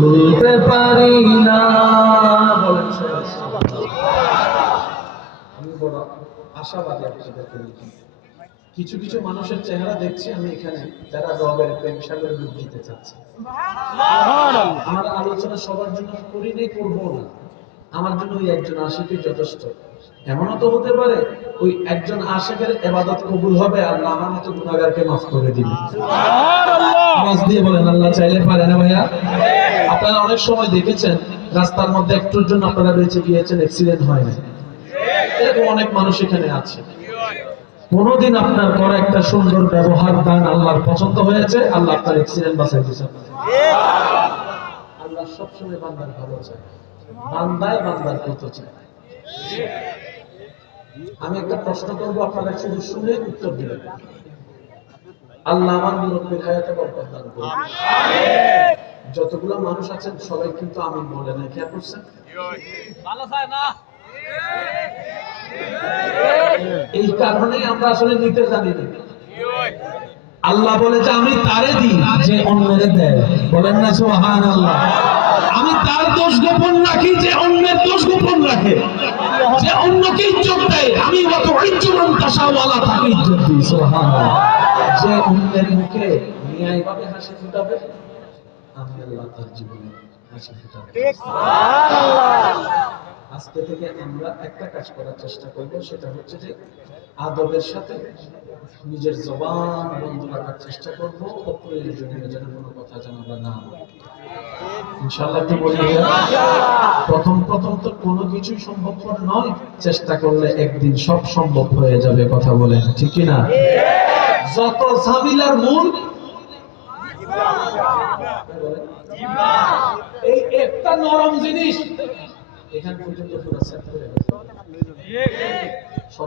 ভুলতে পারি না। আমি বড় আশাবাদী আপনাদেরকে নিয়ে। কিছু কিছু মানুষের চেহারা দেখছি আমি এখানে, যারা রবের প্রেম সাগরে ডুব দিতে চাচ্ছে। আমার আলোচনা সবার জন্য করিনি, করবো না। আমার জন্য ওই একজন আশিকই যথেষ্ট। এমনও তো হতে পারে ওই একজন আশিকের ইবাদত কবুল হবে আর আমার মতো গুনাহগারকে মাফ করে দিবে। আওয়াজ দিয়ে বলেন আল্লাহ চাইলে পারে না ভাইয়া? আপনারা অনেক সময় দেখেছেন রাস্তার মধ্যে একটুর জন্য আপনারা বেঁচে গিয়েছেন, অ্যাক্সিডেন্ট হয় না। এরকম অনেক মানুষ এখানে আছে। কোনদিন আপনার পর একটা সুন্দর ব্যবহার দান আল্লাহর পছন্দ হয়েছে, আল্লাহ আপনার অ্যাক্সিডেন্ট বাঁচাই দিয়েছে। আল্লাহ সবসময় বান্দার ভালো চায়, বান্দায় বান্দার কত চায়। আমি একটা প্রশ্ন করবো, আপনারা শুধু শুনে উত্তর দিবেন। আল্লাহ আমার মুরব্বীর হায়াতে বরকত দান করুন। যতগুলো মানুষ আছেন সবাই কিন্তু আমিন বলে না, খেয়াল করছেন? এই কারণেই আমরা আসলে নিতে জানি না। আল্লাহ বলে যে আমি তারে দিই যে অন্যরে দেয়। বলেন না সুবহানাল্লাহ। আমি তার দোষ গোপন রাখি যে অন্যের দোষ গোপন রাখে, যে অন্যকে ইজ্জত দেয়। আমি ওয়াত ইজ্জুমান তাশাওয়ালা তাকে ইজ্জত দিই। সুবহানাল্লাহ। যে অন্যের মুখে ন্যায়ভাবে হাসি ফুটাবে, আমি আল্লাহ তার জীবনে হাসি ফুটাবো। সুবহানাল্লাহ। আজকে থেকে আমরা একটা কাজ করার চেষ্টা করব, সেটা হচ্ছে যে আদবের সাথে নিজের জবান বন্ধ রাখার চেষ্টা করব। অপ্রয়োজনীয় যেন কোনো কথা যেন আমরা না বলি। ইনশাআল্লাহ কি বলি? প্রথম প্রথম তো কোনো কিছুই সম্ভবপর নয়, চেষ্টা করলে একদিন সব সম্ভব হয়ে যাবে। কথা বলেন ঠিক কি না? যত ঝামেলার মূল এই একটা নরম জিনিস, এখান পর্যন্ত পুরো সেট করে গেছে।